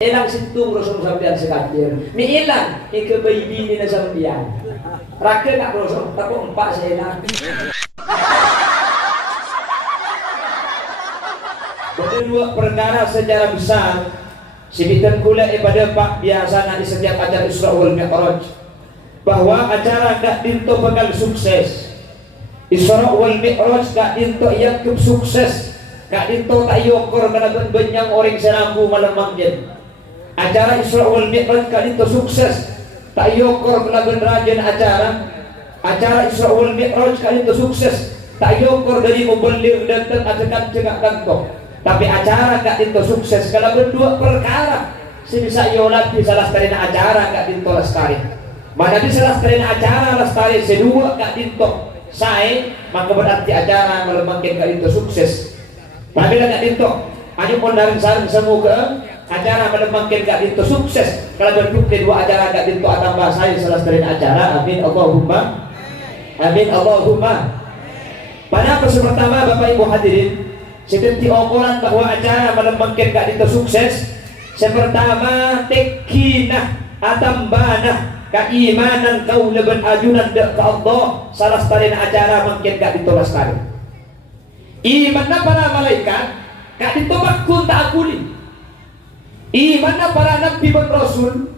Ilang sintung rosong sampean sekatir. Mi ilang ike baby ni na sampean. Rakyat nak rosong tapi empat saya ilang. Kedua perkara secara besar sibitan kula pada pak biasa nak di setiap acara Isra wal Mi'raj bahwa acara gak dinto bakal sukses. Isra wal Mi'raj gak dinto yakin sukses. Gak dinto tak yokor karena benyang orang serambu malam mangkin. Acara Isra wal Mi'raj gak dinto sukses. Tak yokor kena rajin acara Isra wal Mi'raj gak dinto sukses. Tak yokor dari mobil datang akan cegak kantong. Tapi acara gak dinto sukses kalau berdua perkara. Sebisa yolat di salah satu acara gak dinto lestari. Mana di salah satu acara lestari sedua gak dinto saya maka berarti acara melembangkan gak dinto sukses. Tapi gak dinto hanya pun dari saling semoga acara melembangkan gak dinto sukses. Kalau berdua dua acara gak dinto tambah saya salah satu acara. Amin Allahumma. Amin Allahumma. Pada episode pertama Bapak Ibu hadirin seperti omongan bahwa acara melembangkan gak dinto sukses. Pertama tekinah atambanah keimanan kau leban ajunan dek ke Allah salah satu acara mungkin gak dinto lestari. Imanna para malaikat gak dinto bakun tak akuli. Imanna para nabi dan rasul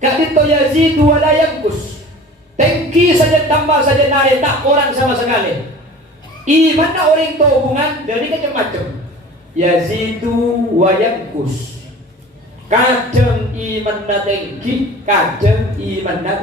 gak dinto yazidu wala yankus. Tengki saja tambah saja naik tak kurang sama sekali. Iman orang itu hubungan dari macam-macam. Yazidu wa yankus. Kadang iman na tinggi, kadang iman na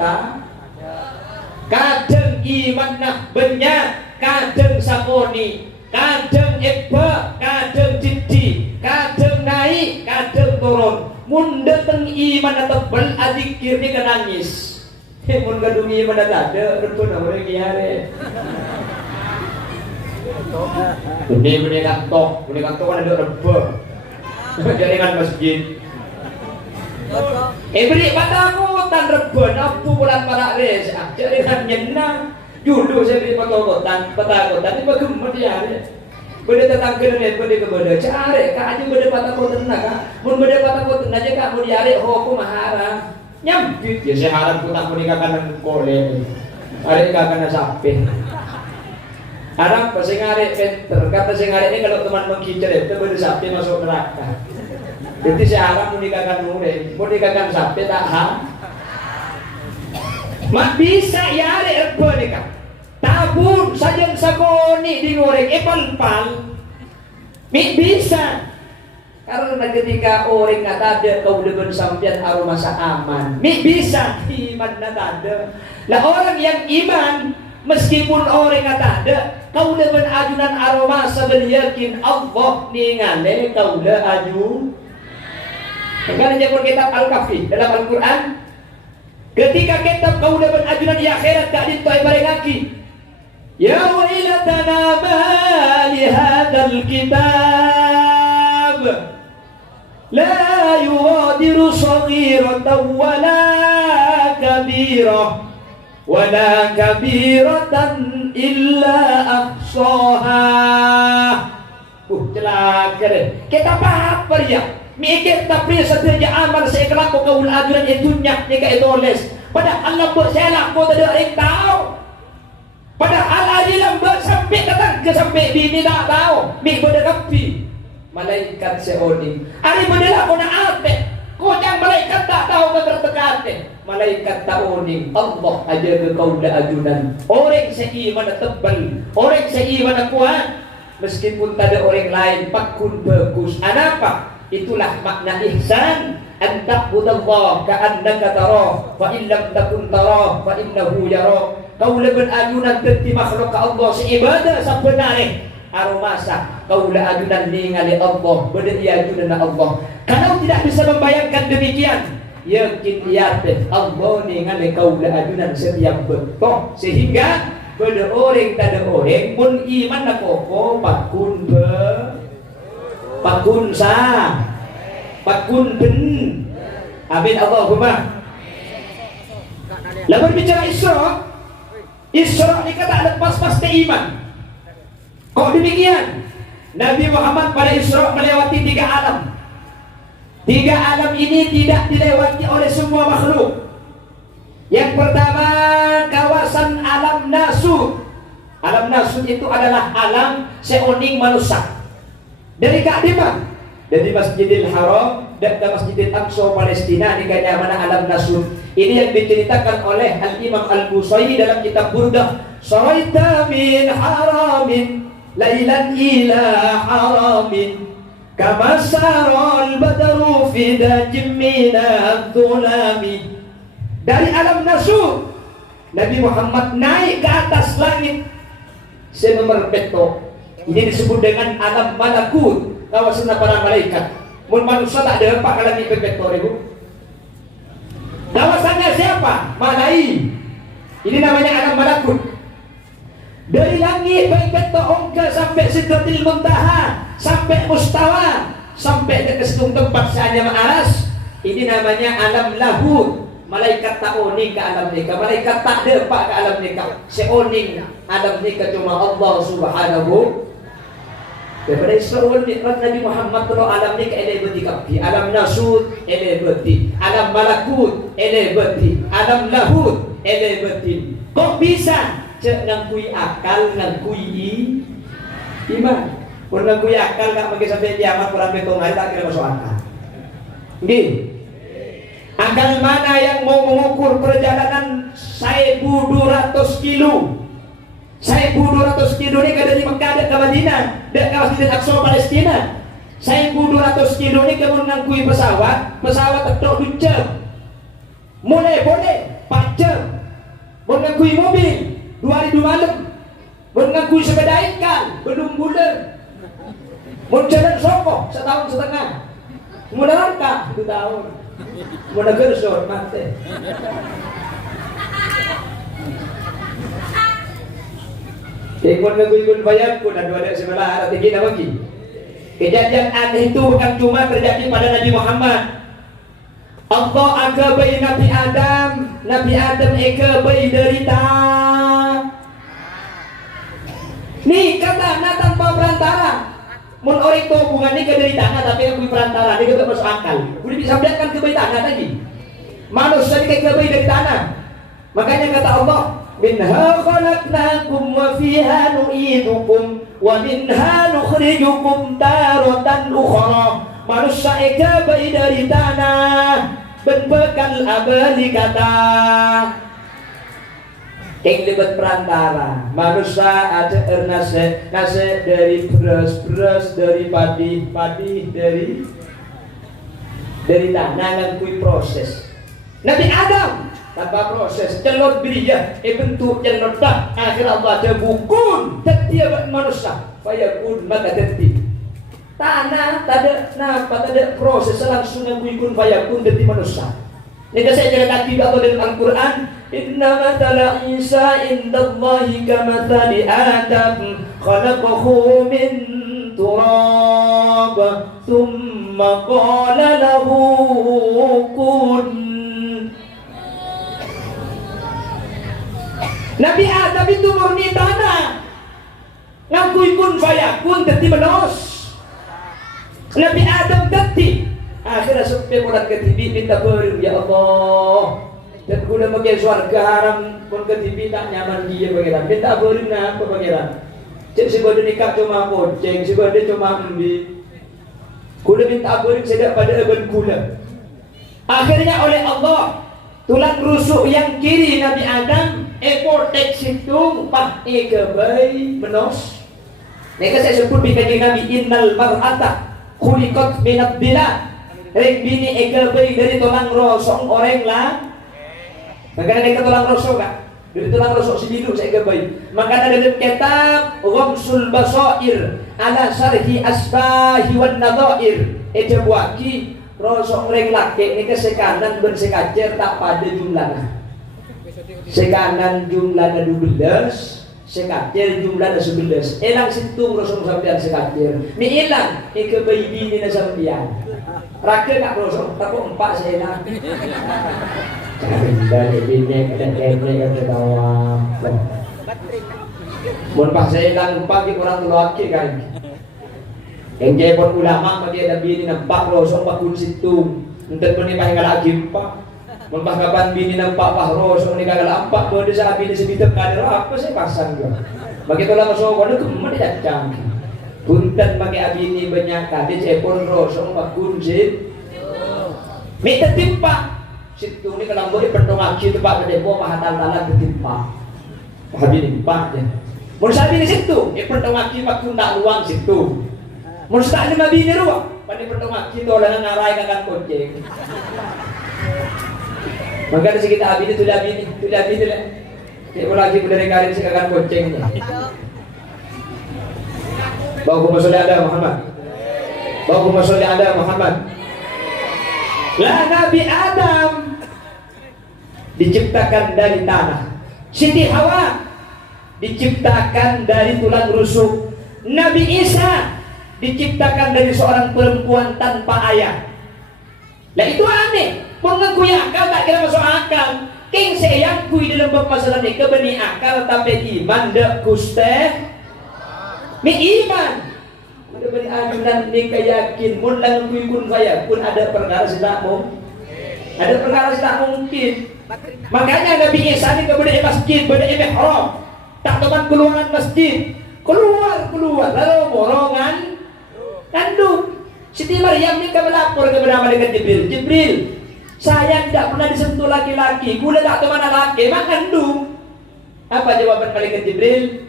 kadang iman na banyak, kadang sakoni, kadang eba, kadang jiddi, kadang naik, kadang turun. Mun datang iman na tebal adikir ni nangis. Mun gadung iman na ada, rupun orang kiare. Benda kantor kan ada reba. Jaringan masjid. Beri patakotan reba napu bulan para res. Jaringan nyenang. Dulu saya beri patakotan ini bagaimana dia? Benda tetangga ni benda kepada cari kak aja benda patakotan nak kak. Mun benda patakotan aja kak mun diare hukum haram. Nyampit ya saya haram pun tak menikahkan kole. Arek kakak sapi. Harap pasang arek penter, kata pasang arek ini kalau teman mengkicar itu boleh sapi masuk neraka. Jadi saya harap menikahkan murid, menikahkan sapi tak mak bisa ya arek erba nikah. Tabur saja sagoni digoreng, pal-pal. Mik bisa. Karena ketika orang nggak ada kau dengan sampian aroma aman. Mik bisa iman nggak ada. Lah orang yang iman meskipun orang nggak ada kau dengan ajunan aroma sebel yakin Allah ningale kau le aju. Karena jemput kitab Al-Kahfi dalam Al-Quran ketika kitab kau dengan ajunan di akhirat tak ditoy barengaki. Ya wailatana ma li hadzal kitab la yughadiru saghiratan wala kabirah wala kabiratan illa ahsaha. Celaka deh. Kita apa ya? Mikir tapi saja amal saya kelak kau ajuran itu nyak ni kai toles. Padahal Allah buat saya lah kau tak ada orang tahu. Padahal ajilam buat sampai datang ke sampai bini tak tahu. Mik berdekapi malaikat seoni. Ari berdela kau nak apa? Kau yang malaikat tak tahu ketertekate. Malaikat tahuning Allah aja ke kau dah ajunan. Orang seiman tebal, orang seiman kuat. Meskipun tak ada orang lain pakun bagus. Apa? Itulah makna ihsan. An ta'budallah ka'annaka tarah fa in lam takun tarah fa innahu yarah. Kau lebih ajunan berarti makhluk Allah seibadah sebenarnya. Aromasa kau la ajunan ningali Allah berdiri ajunan Allah. Kalau tidak bisa membayangkan demikian, yakin yakin Allah ningali kau la ajunan setiap bentuk sehingga pada orang tak ada orang pun iman nak koko pakun ben. Amin Allahumma. Lalu berbicara Isra ini kata lepas pasti iman. Kok demikian? Nabi Muhammad pada Isra melewati 3 alam. Tiga alam ini tidak dilewati oleh semua makhluk. Yang pertama, kawasan alam nasut. Alam nasut itu adalah alam seoning manusia. Dari Ka'bah, dari Masjidil Haram dan ke Masjidil Aqsa Palestina, di mana alam nasut. Ini yang diceritakan oleh Al-Imam Al-Busairi dalam kitab Burdah. Saraita min haramin lailan ila haramin kama saral badru fi dajim minadh dhulami. Dari alam nasut Nabi Muhammad naik ke atas langit senomor peto. Ini disebut dengan alam malakut, kawasan para malaikat. Mun manusia tak ada apa kalau ni peto itu. Kawasannya siapa? Malai. Ini namanya alam malakut. Dari langit baik peto ongka sampai Sidratil Muntaha, sampai Mustawa, sampai ke setung tempat sahaja aras. Ini namanya alam lahut. Malaikat tak oning ke alam nikah, malaikat tak depak ke alam nikah. Seoning alam nikah cuma Allah Subhanahu. Daripada Israel Mi'raj Nabi Muhammad terus alam nikah ele berti kapi, alam nasut ele berti, alam malakut ele berti, alam lahut ele berti. Kok bisa? Cek ngangkui akal, ngangkui iman. Pun ngangkui akal tak bagi sampai kiamat kurang betul ngai tak kira masuk akal. Nggih. Akal mana yang mau mengukur perjalanan 1.200 kilo? 1.200 kilo ini dari Mekah ke Madinah, dari Masjidil Aqsa Palestina. 1.200 kilo ini kamu ngangkui pesawat tetap 2 jam. Boleh 4 jam. Mengangkui mobil 2 hari 2 malam. Mengangkui sepeda ikan belum bulan. Mau jalan sokok 1 tahun setengah. Mau neraka 1 tahun. Mau negersor mati. Tengok ngagui bayar pun ada sebelah ada tinggi nama lagi. Kejadian aneh itu bukan cuma terjadi pada Nabi Muhammad. Allah agabai Nabi Adam agabai derita. Nih kata tanpa perantara. Mun orang itu hubungan ini kederitanya tapi yang perantara dia tidak masuk akal. Boleh bisa biarkan kebaik tanah lagi. Manusia ini kayak kebaik dari tanah. Makanya kata Allah, minha khalaqnakum wa fiha nu'idukum wa minha nukhrijukum taratan ukhra. Manusia kebaik dari tanah berbekal abadi kata. Yang lebat perantara manusia ada nase dari beras dari padi dari tanah yang kui proses. Nabi Adam tanpa proses celot beria bentuk celot dah akhir Allah ada bukun setiap manusia fayakun maka detik tanah tak ada proses langsung yang kui kun fayakun detik manusia. Ini saya cerita juga Allah dalam Al-Quran. Inna matala Isa indallahi kamathali Adam khalaqahu min turab thumma qala lahu kun. Nabi Adam itu murni tanah, ngakui kun fayakun dadi menos. Nabi Adam dadi akhirnya sampai pulang ke TV minta beri ya Allah. Dan kuda pakai surga haram pun ke TV tak nyaman dia pangeran. Minta beri apa pangeran? Cek sebagai nikah cuma poceng, sebagai cuma ambil. Kuda minta beri sedap pada ban kuda. Akhirnya oleh Allah tulang rusuk yang kiri Nabi Adam ekortek situ pak ekebai menos. Mereka saya sebut di kajian Nabi innal mar'ata khuliqat minad bila. Rek bini ekebai dari tulang rosok orang lah. Makanya mereka tulang rosok kak. Dari tulang rosok sebidu saya ekebai. Makanya dalam kitab Ghamsul Basair ala syarhi asbahi wan nadhair. Eja buaki rosok orang laki ini sekanan dan sekacer tak pada jumlahnya. Sekanan jumlahnya 12, sekacer jumlahnya 11. Elang situng rosok sampean sekacer. Mi ilang ekebai bini na sampean. Rakyat tak rosok, tapi 4 saya nak. Dari bini dan kene yang terbawa. Mun pas saya hilang pagi kurang laki kan. Yang jepon ulama bagi ada bini nampak rosong bakun situ. Entar pun ni pahinga lagi empat. Membahkapan bini nampak bah rosong ni kagak empat. Boleh sa bini sebitar kader apa sih pasang dia. Bagi tolong masuk kono kemen dia cang. Punten bagi abini banyak kali jepon rosong bakun situ. Minta timpa. Situ ni kalau boleh pertongaki tempat berdepo mahal-mahal bertimpa. Habis timpa je. Mun sabi ni situ, pertongaki bakun tak luang situ. Mun sa ni mabini ruang, pani pertongaki to lang ngaray kakan koceng. Maka si kita abini tulah bini lah. Tidak lagi berdiri karin si kakan kocengnya. Allahumma sholli ala Muhammad. Allahumma sholli ala Muhammad. Lah Nabi Adam diciptakan dari tanah. Siti Hawa diciptakan dari tulang rusuk. Nabi Isa diciptakan dari seorang perempuan tanpa ayah. Lah itu aneh. Mengaku akal tak kira masuk akal. King sayang kui dalam masalah ni kebeni akal tapi iman dek kuste. Ni iman. Ada beri ajudan ni keyakin mun lang kui kun saya pun ada perkara tidak mungkin. Ada perkara tidak mungkin. Makanya Nabi Isa ni kemudian masjid, berdiri mihrab. Tak teman keluaran masjid. Keluar lalu borongan kandung. Siti Maryam ni melapor kepada malaikat Jibril. Saya tidak pernah disentuh laki-laki. Gula tak teman laki, mak kandung. Apa jawaban malaikat Jibril?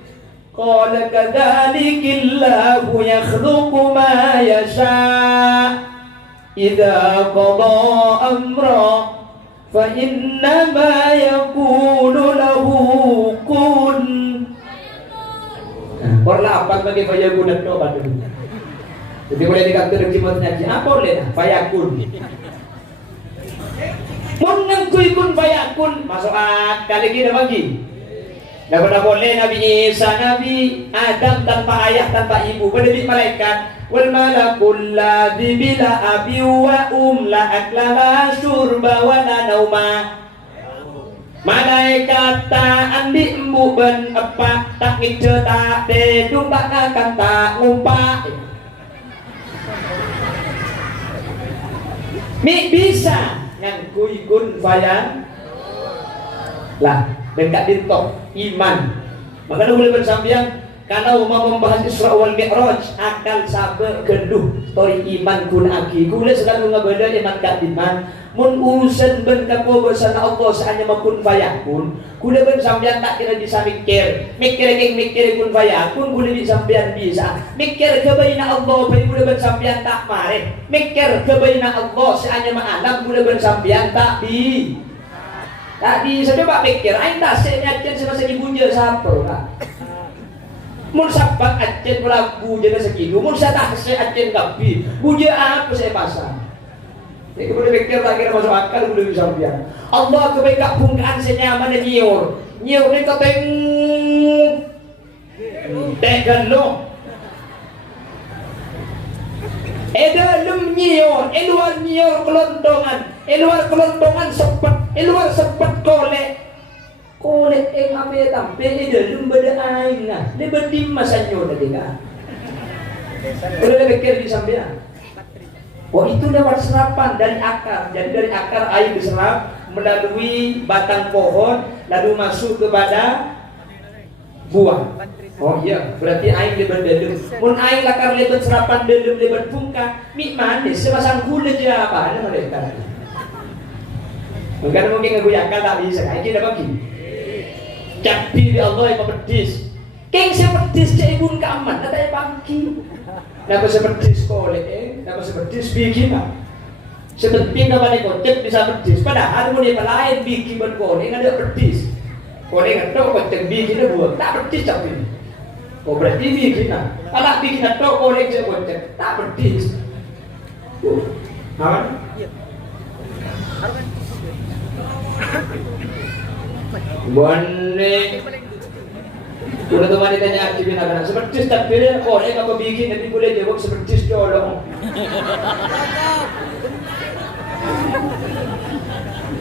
Qala kadzalikillahu yakhluqu ma yasha. Idza qada amra fa innama yaqulu lahu kun. Perlapan bagi fayakun itu pada. Jadi boleh dikatakan jimatnya apa boleh dah fayakun. Mengengkui kun fayakun masuk akal lagi dah bagi. Dah pernah boleh Nabi Isa, Nabi Adam tanpa ayah tanpa ibu berdiri malaikat. Wal malakul ladzi bila abi wa la akla la syurba wa la nauma. Malaikat tak andi embu ben apa tak ngice tak dedung tak akan tak ngumpak. Mi bisa ngangkui kun fayang lah dekat dintok iman. Maka boleh bersambiang kalau mau membahas Isra wal Mi'raj akan sabar genduh story iman kun aki gula selalu ngabada iman kat iman mun urusan ben kapo bersama Allah sahanya makun fayakun gula ben sampean tak kira bisa mikir kun fayakun gula di sampean bisa mikir kebaina Allah bae gula ben sampean tak mare mikir kebaina Allah sahanya ma'alam gula ben sampean tak bi tadi saya coba pikir aing tak senyakin semasa dibunja sapo lah. Mun sabat acen melagu jadi segitu, mun saya tak saya acen kapi, buja apa saya pasang. Jadi kemudian pikir tak kira masuk akal boleh bisa biar. Allah kebaikan bungkaan senyaman nyiur ni kateng tegan lo. Dalam nyiur, luar nyiur kelontongan sepet, luar sepet kolek. Kolek apa tampil dalam beda aing lah. Dia berdim masanya tadi kan. Boleh pikir di samping. Oh itu lewat serapan dari akar. Jadi dari akar air diserap melalui batang pohon lalu masuk kepada buah. Oh iya, berarti air lebar dalam. Mun air lakar lebar serapan dalam lebar bungka, mie manis sepasang gula je apa ada mereka. Mungkin aku yakal tak bisa. Air kita bagi. Capi di Allah yang pedis. Keng sepedis cek ibun kaman, ada yang bangki. Napa sepedis kolek, napa sepedis bikin lah. Sepenting kapan kocek bisa pedis. Padahal mau dia lain bikin berkolek ada pedis. Kolek atau kocek bikin ada buat tak pedis capi. Oh berarti bikin lah. Kalau bikin atau kolek saya kocek tak pedis. Apa? Boleh. Udah teman ditanya aktifin anak seperti tak pilih korek apa bikin nanti boleh jawab seperti colong.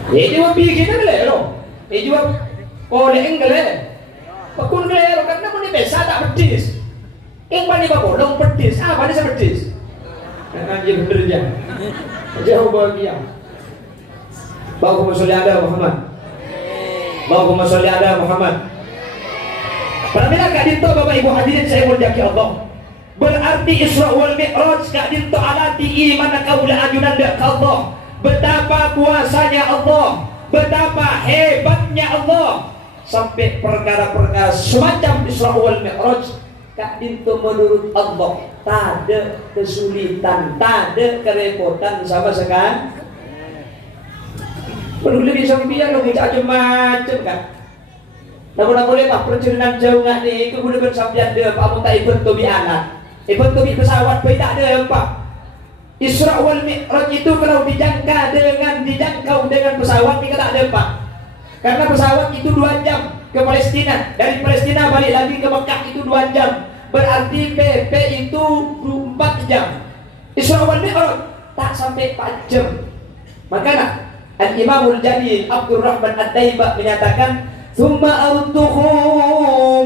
Ini mau bikin apa leh lo? Ini jawab korek enggak leh. Pakun leh lo karena mau dipesa tak pedis. Yang pani bolong pedis, apa ini sepedis? Anjing bener ya. Jauh bahagia. Allahumma sholli ala Muhammad. Allahumma sholli ala Muhammad. Pernah kak dinto Bapak Ibu hadirin saya muliakan Allah. Berarti Isra wal Mi'raj kak dinto alati iman kaula ajunan dak Allah. Betapa kuasanya Allah, betapa hebatnya Allah. Sampai perkara-perkara semacam Isra wal Mi'raj kak dinto menurut Allah tak ada kesulitan, tak ada kerepotan sama sekali. Perlu lebih sampai lo bisa macam kan. Namun boleh pak perjalanan jauh nggak nih, kemudian bersampian deh, pak mau tak ikut tobi anak, ikut tobi pesawat, baik tak ada pak. Isra wal Mi'raj itu kalau dijangkau dengan pesawat kita tak ada pak. Karena pesawat itu 2 jam ke Palestina, dari Palestina balik lagi ke Mekah itu 2 jam, berarti PP itu 4 jam. Isra wal Mi'raj tak sampai 4 jam. Makanya Al-Imamul Jalil Abdurrahman Ad-Daibah menyatakan ثم أرتخ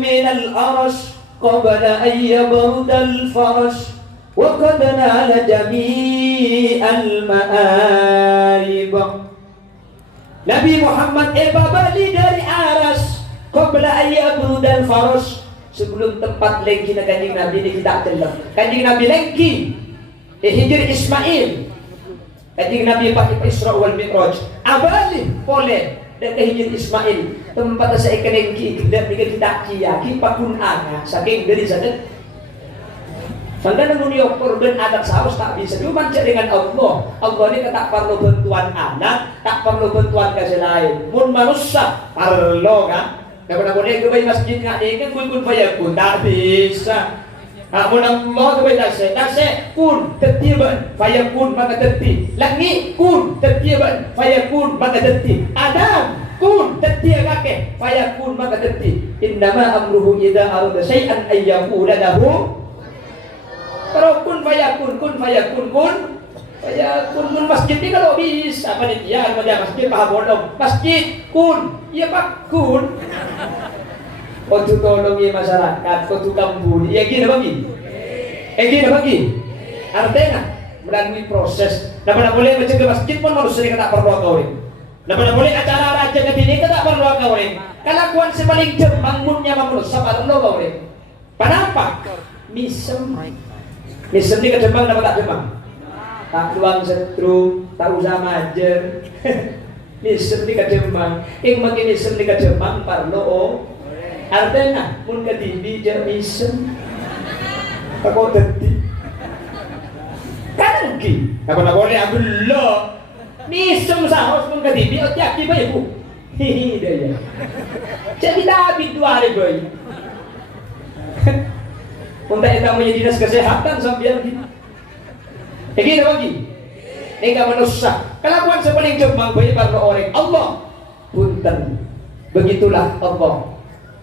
من الأرش قبل أن يبرد الفرش وقد نال جميع المآرب. Nabi Muhammad balik dari aras qabla an yabrud al-farash, sebelum tempat lengki kanjeng Nabi ini kita telak. Kanjeng Nabi lengki hijr Ismail, kanjeng Nabi pakai Isra wal Mi'raj abali boleh dan hijr Ismail tempat saya kenengki dan kita kiaki pakun anak saking dari sana. Sangka namun yo korban anak saus tak bisa dimanca dengan Allah. Allah ini tak perlu bantuan anak, tak perlu bantuan kasih lain. Mun manusia perlu kan? Kalau boleh ke masjid nggak deh kan kun fayakun tak bisa. Mun Allah ke tasek kun tertiban fayakun maka terti. Langit kun tertiban fayakun maka terti. Adam kun terti kakek fayakun maka terti. Innama amruhu idza arada syai'an ay yaqula lahu. Kalau kun fayakun masjid ini kalau bisa panitia masjid paham bolong masjid kun ya pak kun untuk tolongi masyarakat untuk kampung ya gini bagi artinya melalui proses nah boleh mencegah masjid pun manusia tak perlu kawin nah boleh acara raja ke sini tak perlu kawin kelakuan sepaling jemang munnya manusia perlu kawin kenapa misem ini ke Jepang apa tak Jepang? Tak luang setrum, tak usah majer. Misem ini ke Jepang. Yang makin misem ini ke Jepang parlo. Artinya, mun ke TV je misem. Tak kau deti. Kan ki? Apa nak boleh Abdullah? Misem sahos mun ke TV. Oh tiap tiba ibu. Hihi dia. Jadi dah habis 2 hari boy. Untuk kita punya dinas kesehatan sampai lagi. Begini bagi. Nggak manusia. Kelakuan sepaling jemang banyak para orang. Allah punten. Begitulah Allah.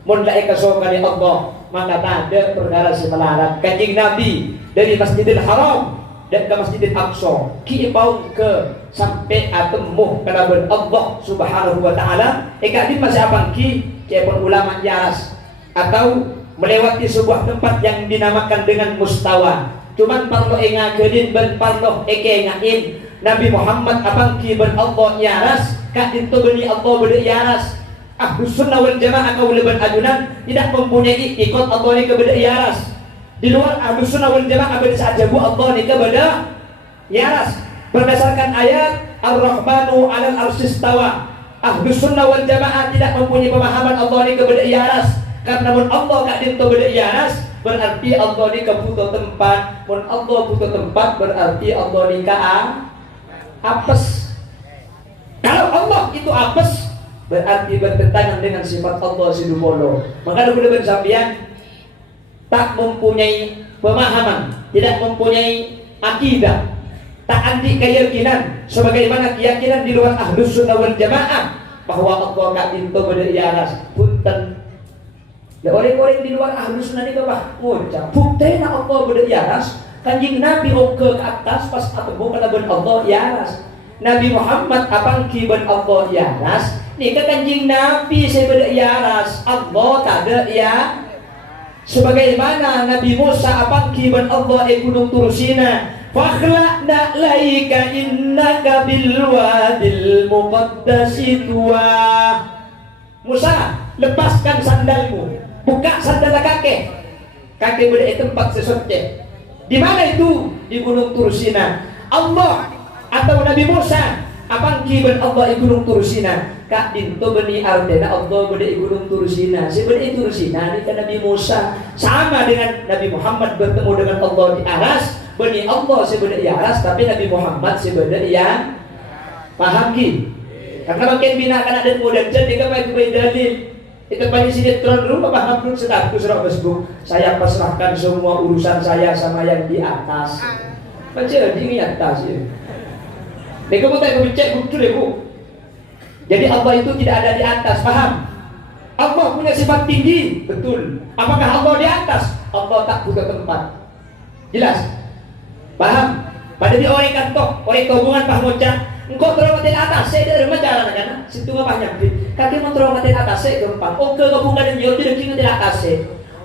Mun la ekasokan Allah maka tak ada perkara semelarat. Kanjeng Nabi dari Masjidil Haram dan ke Masjidil Aqsa ki bau ke sampai atemuh kalaban Allah Subhanahu wa taala. Di masa abang ki pun ulama jaras atau melewati sebuah tempat yang dinamakan dengan mustawa. Cuman parlo ngagerin ben parlo ngain Nabi Muhammad abangki ben Allah yaras kak itu beni Allah beli yaras. Ahlus sunnah wal jamaah kau leban ajunan tidak mempunyai ikut Allah ni kepada yaras. Di luar ahlus sunnah wal jamaah beri saja bu Allah ni kepada yaras. Berdasarkan ayat Ar-Rahmanu 'alal arsyistawa. Ahlus sunnah wal jamaah tidak mempunyai pemahaman Allah ni kepada yaras. Karena mun Allah kak dinto beda iaras berarti Allah ni kebutuh tempat. Mun Allah butuh tempat berarti Allah ni apes. Kalau Allah itu apes berarti bertentangan dengan sifat Allah sidupolo. Maka ada bersambian tak mempunyai pemahaman, tidak mempunyai akidah, tak anti keyakinan sebagaimana keyakinan di luar Ahlus Sunnah wal Jamaah bahwa Allah kak dinto beda iaras punten. Ya orang-orang di luar Ahlus Sunnah ni apa? Ngucap buktinya Allah beda yaras. Kanjeng Nabi ke atas pas atau kata ben Allah yaras. Nabi Muhammad abang ki ben Allah yaras. Ni ke kanjeng Nabi saya beda yaras. Allah tak ada ya. sebagaimana Nabi Musa apangki ban Allah gunung Tursina, fakhla'na laika innaka bil wadil muqaddasi tuwa. Musa, lepaskan sandalmu, buka sandal kakek berada di tempat sesuatu. Di mana itu? Di gunung Tursina. Allah atau Nabi Musa apangki ban Allah gunung Tursina, kak dinto bani Ardena Allah berada di gunung Tursina. Sebenarnya Tursina ini kan Nabi Musa sama dengan Nabi Muhammad bertemu dengan Allah di Aras. Bani Allah sebenarnya di Aras, tapi Nabi Muhammad sebenarnya yang paham ki. Karena makin bina kan ada muda jadi apa itu dalil. Itu banyak sinetron dulu paham dulu sedang surah Facebook. Saya pasrahkan semua urusan saya sama yang di atas. Baca di atas ya. Mereka pun tak cek betul ya bu. Jadi Allah itu tidak ada di atas, paham? Allah punya sifat tinggi, betul. Apakah Allah di atas? Allah tak butuh tempat. Jelas? Paham? Pada di orang kantok, orang hubungan paham ucap. Engkau terowongan atas, saya dari macam kan? Situ apa nyampe? Kaki mau terowongan atas, saya gampang. Oh ke bunga dan nyiur tidak kini tidak atas.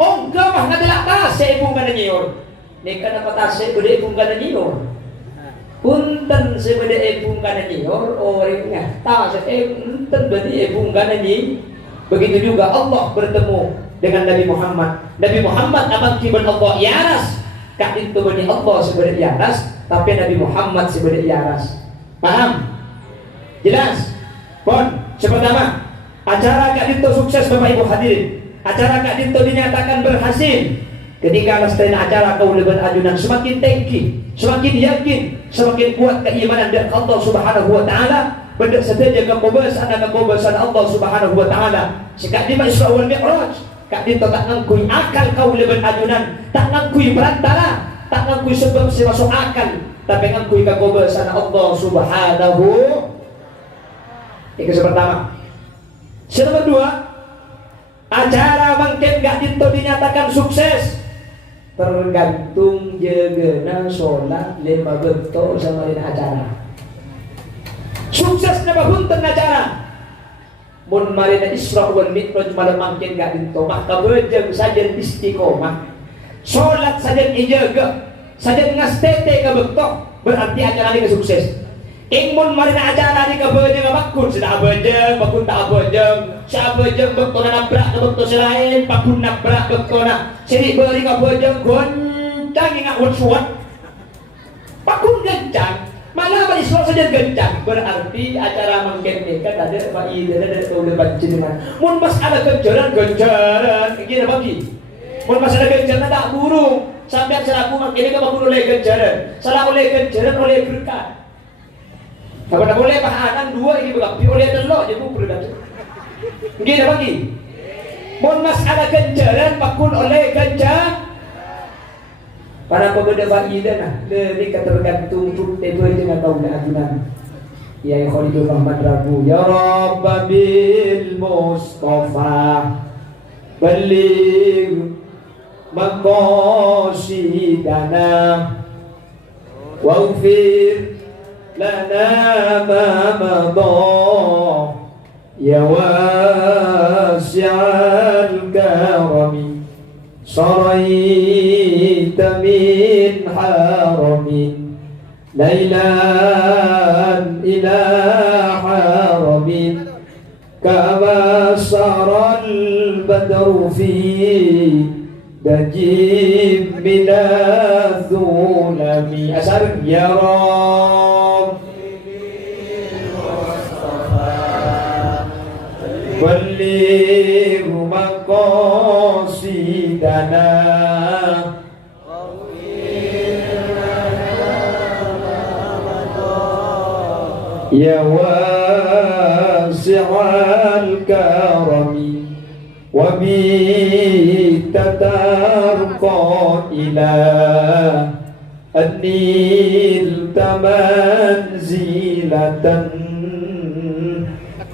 Oh enggak mah nggak tidak atas, saya bunga dan nyiur. Nih kenapa atas saya beda bunga dan nyiur? Punten sebeda bunga dan nyiur orangnya. Tas punten beda bunga dan nyiur. Begitu juga Allah bertemu dengan Nabi Muhammad. Nabi Muhammad abang kiban Allah iaras. Kak itu bani Allah sebeda iaras, tapi Nabi Muhammad sebeda iaras. Paham? Jelas? Pon, pertama, acara Kak Dinto sukses Bapak Ibu hadirin. Acara Kak Dinto dinyatakan berhasil. Ketika lestari acara kau leban ajunan semakin tinggi, semakin yakin, semakin kuat keimanan dan Allah Subhanahu wa taala. Benda saja kebebasan Allah Subhanahu wa taala. Sekak di Isra wal Mi'raj, Kak Dinto tak ngangkui akal kau leban ajunan, tak ngangkui perantara, tak ngangkui sebab si masuk akal. Tapi ngangkui kebebasan Allah Subhanahu. Itu pertama. Yang kedua, acara mangken Kak Dinto dinyatakan sukses tergantung jegena sholat lima betul sama lain acara. Suksesnya bahunten acara. Mun marina Isra wal Mi'raj malam mangken Kak Dinto maka bejeng saja istiqomah. Sholat saja ijaga. Saja ngastete ke bentok berarti acara ini sukses. Ingmun marina acara ini kebejeng bakun sudah bejeng bakun tak bejeng. Sa bejeng bentok nabrak ke bentok selain bakun nabrak bentok na. Sini beri ke bejeng goncang ingat suat. Bakun gencang. Malah beri suat saja gencang. Berarti acara mengkene kan ada faedah ada tahu lebat jenengan. Mun mas ada gencaran gini bagi. Mun mas ada gencaran tak burung. Sampai selaku makini kamu oleh ganjaran, salah oleh ganjaran oleh berkat. Kalau tak boleh pahanan dua ini berarti oleh telok je pun berkat. Gini bagi. Mon mas ada ganjaran pakun oleh ganjar. Para pemuda bagi dah dari tergantung putih dengan kaum ajunan. Ya Khalidul Rahman Rabu ya Rabbil Mustafa baligh maqasidana waghfir lana ma madha ya wasi'al karami saraita min haramin lailan ila haramin kama saral badru fi dajib minadzulami asar ya Rabb balligh maqasidana ya wasi'al karami wa bi tatarqa ila anil tamanzilatan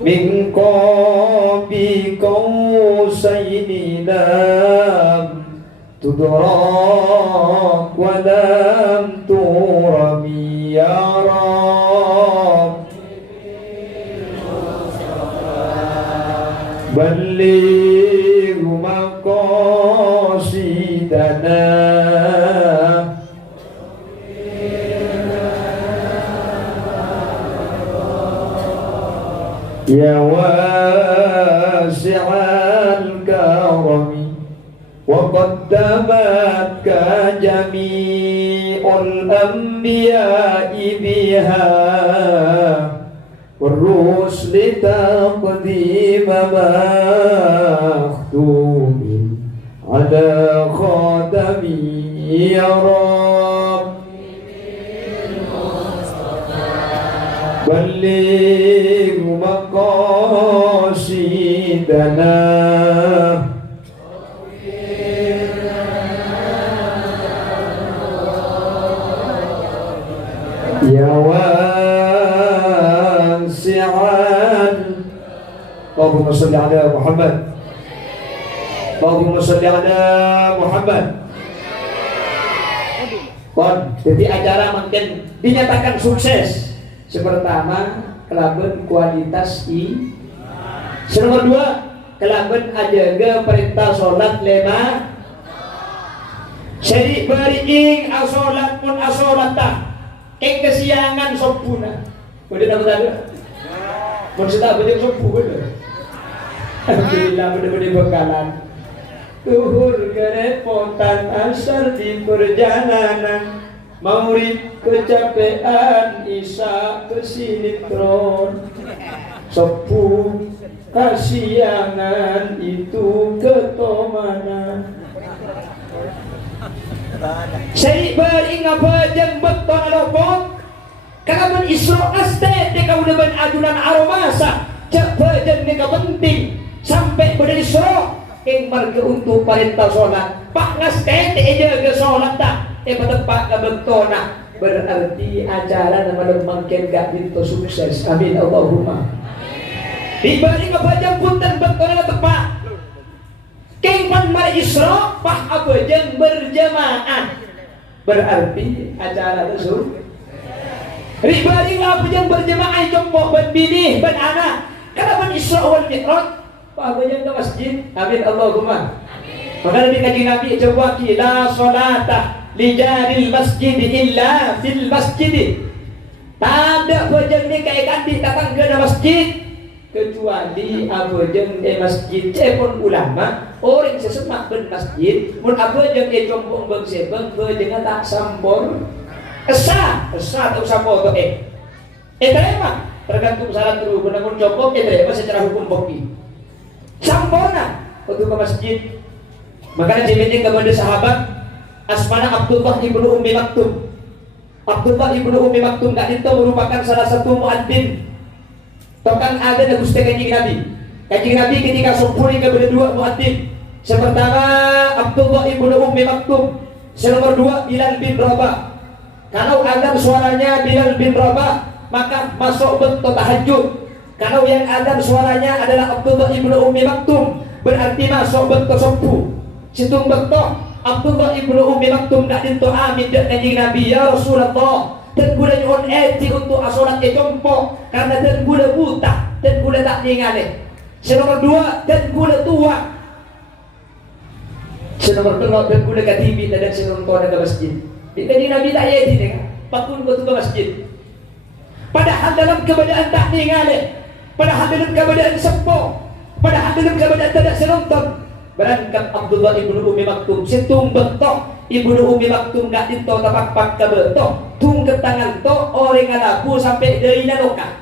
min qabi qausaini lam tudrak wa lam turami ya Rabb balligh maqasidana سيدنا يا واسع الكرم وقدمتك جميع الأنبياء بها والرسل تقديم مختوم على خاتمي يا رب بلغ مقاصدنا يا واسعا اللهم صل على محمد اللهم صل على Muhammad. Jadi acara makin dinyatakan sukses. Pertama, kelaben kualitas i. Nomor 2, kelaben ajaga perintah sholat lema. Jadi beriing asolat pun asolatah. Keng kesiangan sempurna. Boleh nama tadi? Mun sudah banyak sempurna. Alhamdulillah benar-benar bekalan. Tuhur kerepotan asar di perjalanan. Maurib kecapean Isa kesinetron. Sepuh kasiangan itu ketomanan. Saya beringat bejeng beton alopok. Kalaman Isra aste deka udah ben adunan aromasa. Cek bejeng deka penting sampai pada Isra ing marga untuk perintah sholat. Pak ngaste jaga sholat tak. Patepak ka betona berarti acara nama mungkin gak bintu sukses. Amin Allahumma. Dibalik bejeng punten betona tepak. Keng pan mari Isra pah abejeng berjamaah berarti acara tersebut ribari abejeng berjamaah jompok ben bini ben anak kada pan Isra wal Mi'raj pah abejeng ke masjid. Amin Allahumma. Maka Nabi coba la salata li jaril masjid illa fil masjid. Tanda bejeng ni kai kandi datang ke masjid kecuali abejeng masjid cepon ulama orang sesemak ben masjid mun abejeng jombong beng sebeng bejeng tak sampor esa tak sampor to terima tergantung syarat dulu benar mun jombong terima secara hukum fikih sampurna untuk ke masjid. Makanya diminta kepada sahabat asmana Abdullah ibnu Ummi Maktum. Abdullah ibnu Ummi Maktum gak itu merupakan salah satu muadzin. Tokan ada di Gusti Kanjeng Nabi. Kanjeng Nabi ketika sempurna kepada dua muadzin. Pertama Abdullah ibnu Ummi Maktum. Nomor 2 Bilal bin Rabah. Kalau azan suaranya Bilal bin Rabah maka masuk bentuk tahajud. Kalau yang azan suaranya adalah Abdullah ibnu Ummi Maktum berarti masuk bentuk sompu. Situng bentuk Abdullah ibnu Ummi Maktum gak dinto amin dan Kanjeng Nabi ya Rasulullah. Dan gula nyuhun eti untuk asolat jompo karena dan gula buta dan gula tak ningali. Nomor 2 dan gula tua. Nomor 3 dan gula katibi dan nomor 4 ke masjid. Jadi Nabi tak eti ni pakun ke masjid. Padahal dalam keadaan tak ningali, padahal dalam keadaan sepo, padahal dalam keadaan tidak senonton. Berangkat Abdullah ibnu Ummi Maktum situng bentok ibnu Ummi Maktum gak dinto tapak ke bentok tung ke tangan to orang ngalaku sampai dari naloka.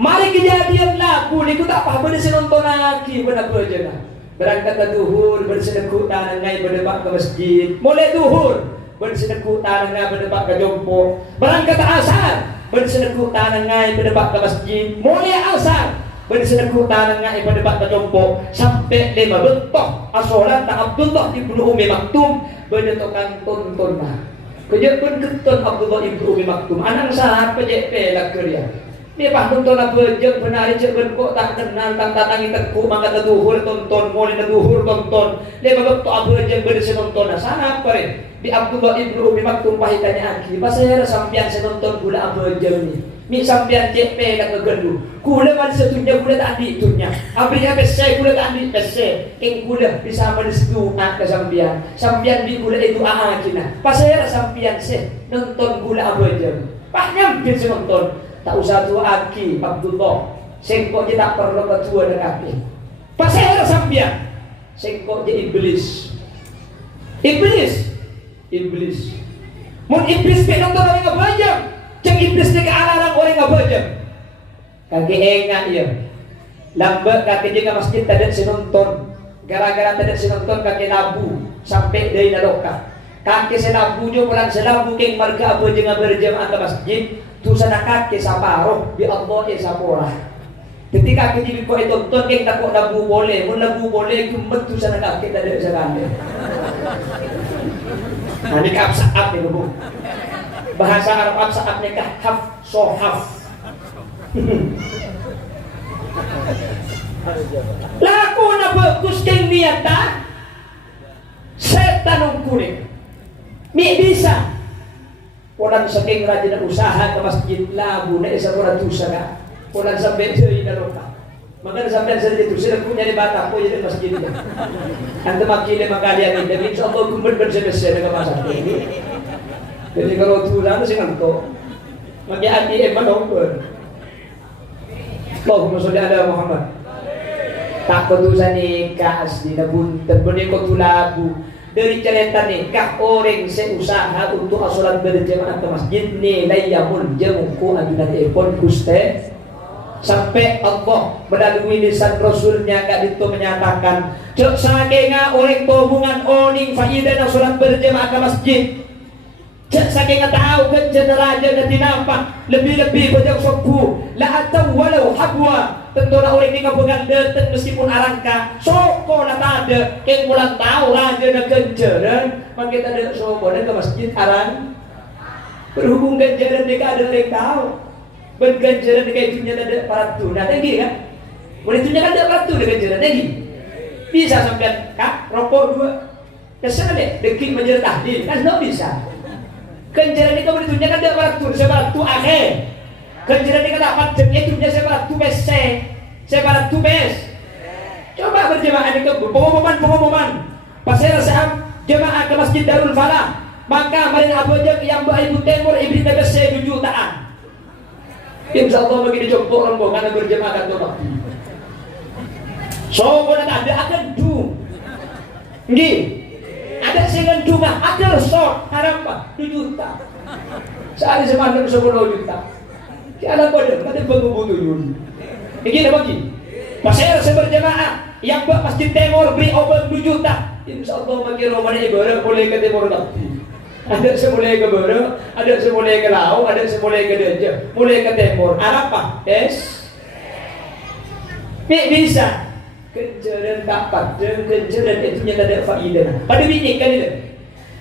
Mari kejadian laku niku tak apa benda senonton lagi benar aja. Berangkat ke duhur bersedekut tangan ngai berdebat ke masjid. Mulai duhur bersedekut tangan ngai berdebat ke jompo. Berangkat ke asar bersedekut tangan ngai berdebat ke masjid. Mulai asar bersedekut tangan ngai berdebat ke jompo sampai 5 bentok asolat tak Abdullah ibnu Ummi Maktum berdetokan tontonlah. Kejut pun ketun Abdullah ibnu Ummi Maktum anak salah pejek pelak kerja. Dia pah tonton apa jeng penari cek kok tak kenal tak tatangi teku maka teduhur tonton mulai teduhur tonton. Dia babak tu apa jeng berisi nonton sana apa di Abdullah ibnu Ummi Maktum pahitanya aki. Pas saya sampian saya nonton gula apa jeng ni. Mi sampean CP kat ngegelu. Kula man setunya kula tak andi itunya. Abri habis saya kula tak andi pese. King kula bisa merestu ke sampean. Sampean di kula itu kina. Pas saya sampean se nonton kula apa aja. Pak nyampe se nonton. Tak usah tua aki Abdullah. Sengkok je tak perlu ketua dan kaki. Pas saya sampean. Sengkok je iblis. Iblis. Mun iblis pe nonton orang apa aja. Ceng iblis ni ke arah orang apa aja. Kaki enggak ya. Lambat kaki dia ke masjid tak ada sinonton. Gara-gara tak ada sinonton kaki labu sampai dari naloka. Kaki selabu jo pulang selabu keng marga apa jangan berjamaah ke masjid. Tu sana kaki saparoh bi Allah saporah. Ketika kaki jadi kau tonton keng tak kau labu boleh, mun labu boleh kumpet tu sana kaki tak ada sekali. Nah ini kapsaat ni bu. Bahasa Arab saat nikah haf sohaf. Laku na bagus keng niata setan kuning. Mi bisa. Orang saking rajin usaha ke masjid labu na isa orang tusa ka. Orang sampai dari naloka. Maka sampai dari itu sila punya di Batak po jadi masjid itu. Anda makile makalian ini. Jadi insyaallah kumpul bersih-bersih dengan masa ini. Jadi kalau tulang itu sih ngantuk. Maka hati emak nombor. Allahumma sholli ala Muhammad. Tak ketusan nikah asli nabun terbeli kotulabu. Dari cerita nikah orang seusaha untuk asolat berjamaah ke masjid nilai yamun jemukku ajudan epon kuste. Sampai Allah melalui lisan Rasulnya gak itu menyatakan cek sakenga orang hubungan oning faidah asolat berjamaah ke masjid. Saking tahu kan raja nanti nampak lebih-lebih bajak soku la atau walau habwa tentu orang ini ngapegang datang meskipun arangka soko lah tak ada yang mulang tahu raja nak kenceran maka kita ada soko ke masjid arang berhubung kenceran dia ada yang tahu berkenceran dia itunya ada paratu nah tinggi kan boleh itunya kan ada paratu dia kenceran tinggi bisa sampai kak rokok dua kesana deh dekik menjerat tahdil kan tidak bisa. Kenjaran itu beritunya kan dia sebarat tu akhir. Kenjaran ini dapat jadinya sebarat tu bes sebarat tu bes. Coba berjemaah itu pengumuman. Pasal sahab jemaah ke Masjid Darul Falah. Maka mari apa aja yang Ibu Timur ibri bes 7 jutaan. Insyaallah bagi dijemput rombongan berjemaah kan tu waktu. So boleh tak ada akan du. Nggih. Ada dengan cuma ada short harap 2 juta sehari semalam 10 juta siapa pada nanti pengubu tuyul begini bagi pasir seberjamaah yang buat Masjid Timur beri obat 2 juta insyaallah bagi roman ibarat boleh ke Timur tapi ada semulai ke Barat ada semulai ke Laut ada semulai ke Deja mulai ke Timur harap apa yes bisa kenjaran tak pada kenjaran itu yang ada faedah pada bini kan itu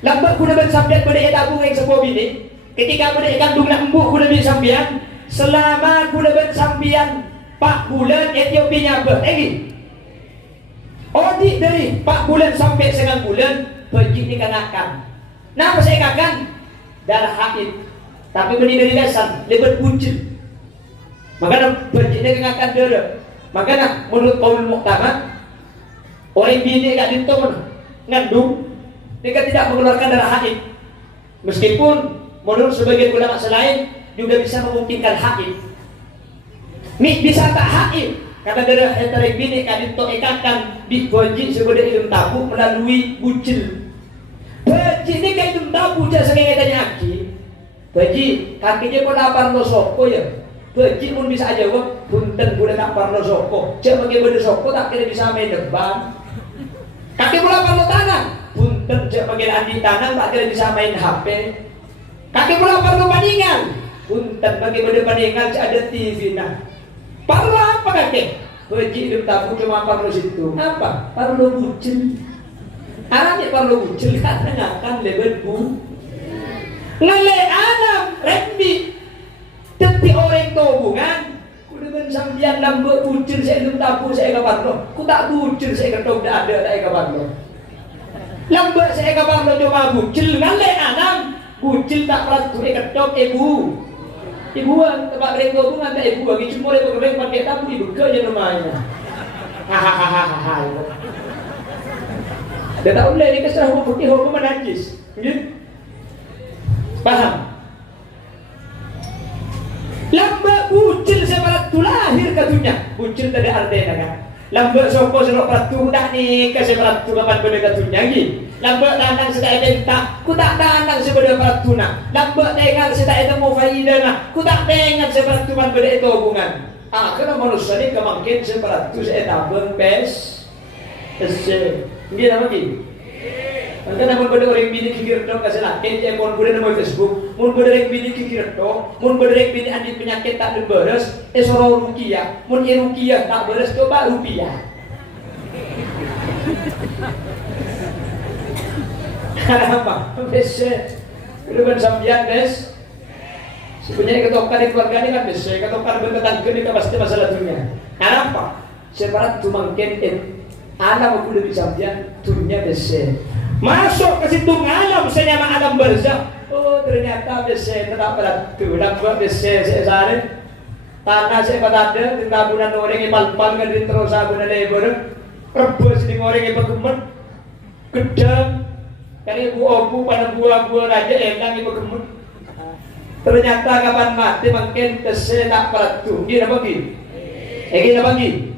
lambat kuda bersabdat pada tabung yang sebuah bini ketika pada kandung lambuk kuda bin sambian selama kuda bersambian 4 bulan Ethiopia apa audit dari 4 bulan sampai 9 bulan pergi dikenakan kenapa saya katakan darah haid tapi benih dari dasar lebat buncit maka pergi dikenakan darah. Maka menurut kaum muktamad orang bini gak ditong ngandung dia tidak mengeluarkan darah haid meskipun menurut sebagian ulama selain juga bisa memungkinkan haid bisa tak haid karena darah antara bini gak ditong ikakan diboji sebagai ilmu tabu melalui bucil baji ini kayak ilmu tabu jasa kayak tanya aki baji kakinya pun lapar lo soko ya Bagi pun bisa aja wah, punten boleh tak parlo soko. Cek bagi benda soko tak kira bisa main depan. Kaki pula parlo tangan. Punten cek bagi andi tangan tak kira bisa main HP. Kaki pula parlo paningan. Punten bagi benda paningan cek ada TV nah. Parlo apa kaki? Bagi hidup tabu cuma parlo situ. Apa? Parlo bucin. Arahnya parlo bucin karena akan lebar bu. Ngale alam rendi. Tapi orang itu hubungan kuda bensambian lambut bucin saya belum tabu saya kabar lo ku tak bucin saya ketok tak ada saya kabar lo lambut saya kabar lo cuma bucin ngale anam bucin tak pernah tu ketok ibu Ibuan, tempat mereka hubungan tak ibuan, cuma mereka kering pakai tabu ibu ke je namanya. Hahaha. Dia tak boleh ni kesah hukum fikih hukum najis. Gitu. Paham? Lamba bucil separat tu lahir ke dunia. Bucil tadi artinya kan. Lamba soko serok peratu dah ni ke separat tu kapan benda ke dunia lagi. Lamba tanang sedai bentak, ku tak tanang sebeda peratu nak. Lamba tengal sedai temu faidah nak, ku tak tengal separat tu kan benda itu hubungan. Kena manusia ni kemungkin separat tu saya tabung bes. Ese. Nggih apa lagi? Maka namun pada orang bini kikir dong kasih laki, dia mau pada nama Facebook, mau pada orang bini kikir dong, mau pada orang bini andi penyakit tak beres, sorong rupiah, mau rupiah tak beres coba rupiah. Kenapa? Bese, udah sambian des. Sebenarnya ketokar di keluarga ini kan bese, ketokar bertetangga ini kan pasti masalah dunia. Kenapa? Separat cuma mungkin anak aku lebih sambian dunia bese. Masuk ke situ ngalam senyama alam barzah. Oh ternyata bese tetap beratu. Lambak bese sesare. Tanah saya pada di tabunan orang yang palpal kan di terus abunan lebar. Rebus di orang yang bergemet. Gedang. Kali buah-buah pada buah-buah raja elang yang bergemet. Ternyata kapan mati makin bese tak beratu. Gila bagi. Gila bagi.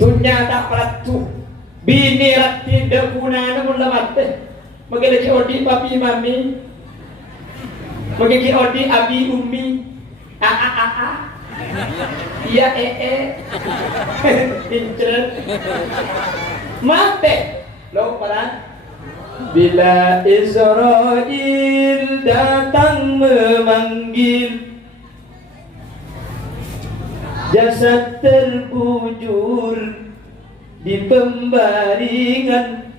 Dunia tak beratu. Bini rati dekuna namun lamate. Magala ki odi papi mami. Magaki odi abi ummi. Iya Pincer. Mate. Lo para. Bila Israel datang memanggil, jasad terbujur di pembaringan,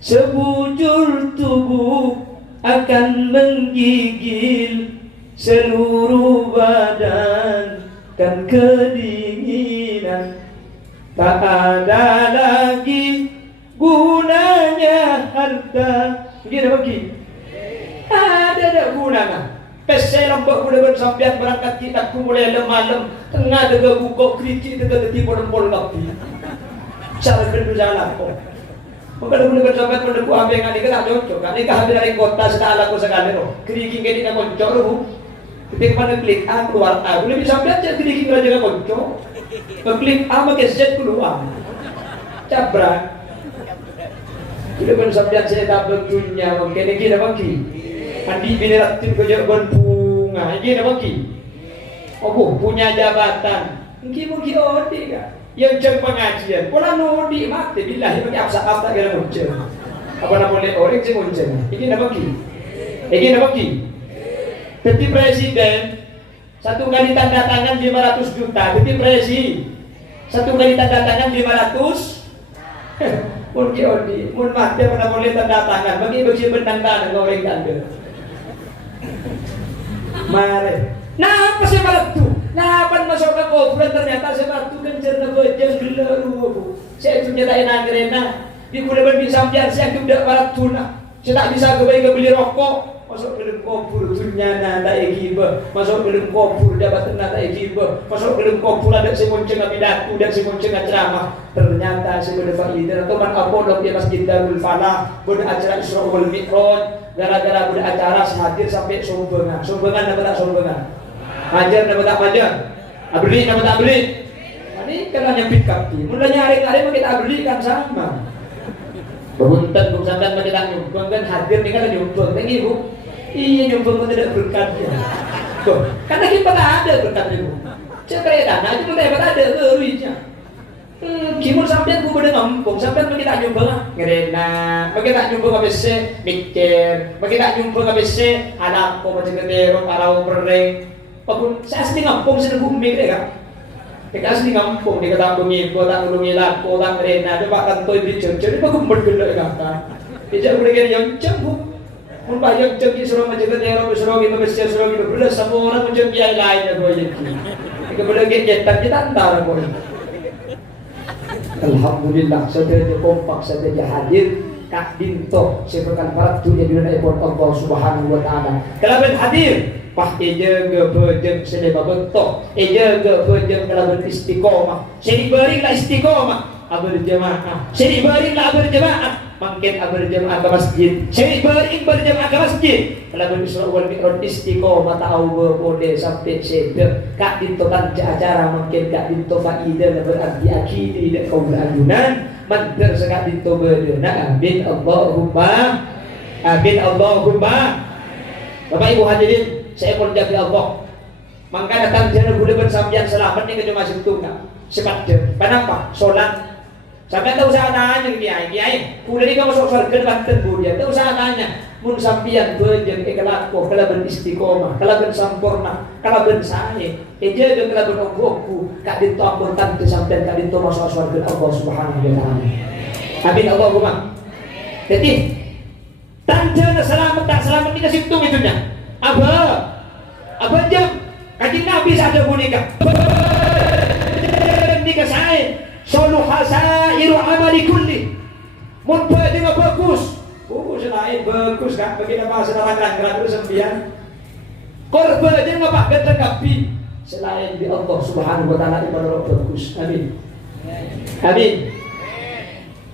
sebujur tubuh akan menggigil seluruh badan dan kedinginan. Tak ada lagi gunanya harta. Begini bagi. Ada gunanya. Pesel lambak muda bersampian berangkat kita kumulai malam tengah dega buka kritik dega teti pol kapi. Cara berjalan kok. Maka dulu bersahabat pada buah ambil ngani kita cocok. Kali kehamil dari kota sudah ala ko sekali roh. Keriki kini nak koncok roh. Ketika mana klik A keluar A. Boleh bisa ambil aja keriki raja nak koncok. Klik A makai Z keluar. Cabrak. Kita bersahabat saya tak berdunia. Mungkin kita bagi. Andi bini ratin kerja berbunga. Ini dah bagi. Oh punya jabatan. Mungkin odi kan. Yang cek pengajian, pola nodi mati billahi pakai apa tak kira muncul. Apa nak boleh orang cek muncul. Ini nak bagi. Jadi presiden satu kali tanda tangan 500 juta. Jadi presiden satu kali tanda tangan 500. Mun odi, mun mati apa nak boleh tanda tangan. Bagi benang tangan orang tanda. Mari. Nah apa sih malam tu? Nah apa masuk ke kuburan ternyata sepak tu kencer na bejeng gila lu. Saya tu nyetain akhirnya di kuliah bisa sampai saya tidak barat tuna. Saya tak bisa beli rokok. Masuk ke dalam kubur dunia nada egiba. Masuk ke dalam kubur jabatan nada egiba. Masuk ke dalam kubur ada semunceng pidato dan semunceng ceramah. Ternyata sebenarnya faedah teman Apollo di Masjid Darul Falah pada acara Isra wal Mi'raj. Gara-gara pada acara hadir sampai sumbengan. Sumbengan apa tak sumbengan? Hajar nama tak hajar, beli nama tak beli. Ini kan hanya nyempit kaki. Mula nyari-nyari kita beli kan sama. Beruntung bukan sampai kita nyumbang kan hadir ni kan nyumbang. Tapi ibu, iya nyumbang pun tidak berkatnya. Kok? Karena kita tak ada berkat ibu. Cerai dana itu kita tak ada ruinya. Kimun sampai aku pada ngampung, sampai kita nyumbang ngerena, kita nyumbang habis mikir, kita nyumbang habis anak ko macam ketero parau pereng. Pagkun sa asli ngampong sa nagumig kan. Teka asli ngampong di kata bumi ko tak ulungi lako tak rena de pak kantoy di church di pagumber gelo kan. Ija udah kan yang cembu. Mun ba yang cembi suruh macam ketero suruh gitu besar suruh gitu belas semua orang macam yang lain ya boy jadi. Ika boleh getan kita antara boy. Alhamdulillah saudara kompak saudara hadir Kak Dinto sepekan barat dunia di dunia Allah Subhanahu wa taala. Kalaban hadir pah jaga bejeng sedeba betok jaga bejeng kalaban istiqomah sini berilah istiqomah berjamaah sini berilah berjamaah mungkin berjamaah ke masjid sini bering berjamaah ke masjid kalaban Isra wal Mi'raj istiqomah tahu boleh sampai sedek kak ditotan acara mungkin kak dito faidah berarti akidah tidak kau beragunan manter sekat dito bedena amin Allahumma amin Allahumma. Bapak Ibu hadirin saya mau jadi Allah maka datang jangan boleh bersambian selamat ni ke masuk tunggal sekat kenapa solat sampai tak usah tanya kiai udah ni kau masuk surga Banten budia tak usah tanya mun sambian bejeng kelako kalaban istiqomah kalaban sampurna kalaban sae jaga kalaban ogokku kak dito ampun tante sampean kak dito masuk surga Allah Subhanahu wa taala amin Allahumma. Jadi tanda selamat tak selamat ni kasih hitung itunya apa jam kaji Nabi ada boneka nikah saya soluha sairu amali kulli mun dengan bagus selain bagus kan bagaimana bahasa neraka terus sembian korban dengan apa ketengkapi selain di Allah Subhanahu wa taala ibadah bagus amin amin.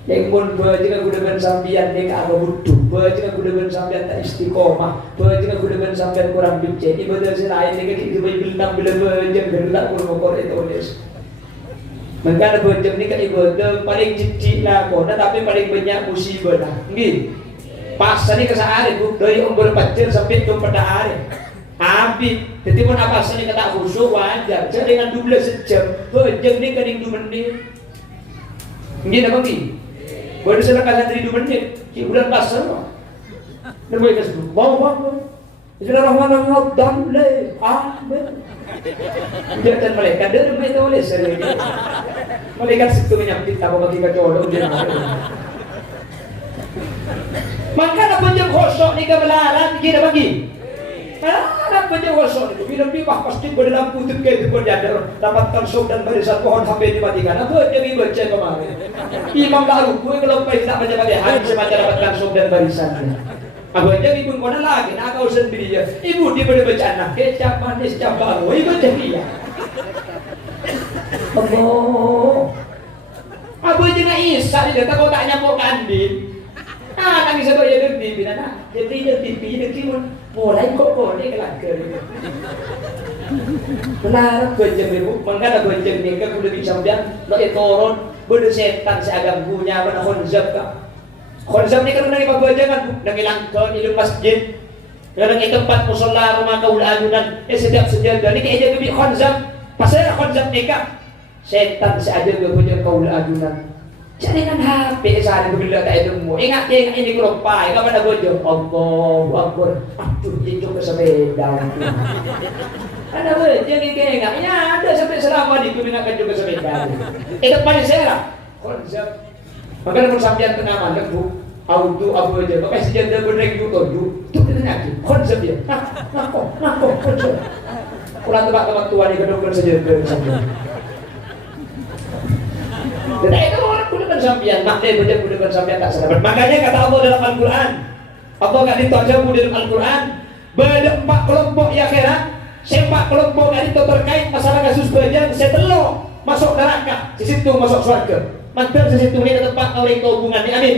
Yang mun bajingan gudeban sambian nek aka butuh bajingan gudeban sambian tak istiqomah bajingan gudeban sambian kurang bicet ibadah selain nek iki bintang bila bajing gelak kurang korek tulis maka bajing ni kan ibadah paling cicik lah kona tapi paling banyak musibah lah nggih pas ni kesahari bu dari umur pacir sampai tu pada hari habis jadi pun apa sini kata khusyuk wajar jadi dengan 12 jam bajing ni kan 2 menit nggih apa nggih baru saya kasih dari 2 menit, di bulan pasar, nampak kasih, bang, Bismillahirrahmanirrahim, damle, amin. Jangan malaikat, dia nampak itu oleh saya. Malaikat situ menyambut kita bagi kecolok dia. Maka nak penjam kosong ni kebelaran kita bagi. Nak penjam kosong itu bila bibah pasti berlampu tu ke tu berjadar dapatkan sok dan barisan pohon sampai dimatikan. Apa jadi baca kemarin? Imam baru, gue kalau pergi tak baca-baca hadis semacam dapatkan sok dan barisan. Aku aja ibu kau lagi, nak kau sendiri ya. Ibu dia boleh baca anak kecap manis kecap baru, ibu jadi ya. Oh, aku aja nak isa dia tak kau tak nyamuk kandil. Nangis aku aja berdi, bila nak jadi jadi timun mulai kok boleh kelakar. Benar gojek ibu, mangkana gojek ni kan boleh dicambian, lo turun, boleh setan seagam punya, mana konzep kah? Konzep ni kan nang ibabaja kan, nang ilang tahun ilmu masjid, nang tempat musola rumah kauladunan, setiap sejadah ni kayak jadi konzep, pasal konzep nikah, setan seaja punya kauladunan. Jangan HP sehari berbeda tak ada mu. Ingat ini keropai, kapan ada bojo? Allahu Akbar. Aduh, itu kesepeda. Ada bojo ni kena. Ya ada sampai selama digunakan juga sepeda. Itu paling serah. Konsep. Maka kalau sampean tengah malam bu, auto apa aja. Maka sejadah bereng tu tuju. Itu kita nanti. Konsep dia. Nak konsep. Pulang tempat tua ni kedua sejadah sampean. Dan itu orang gunakan sambian, maknanya banyak gunakan sambian tak sahabat. Makanya kata Allah dalam Al-Quran, Allah gak ditajamu dalam Al-Quran, ada 4 kelompok ya akhirat, 4 kelompok gak itu terkait masalah kasus bajang, setelah masuk neraka, di situ masuk surga. Mantan di situ ini tempat orang itu hubungannya, amin.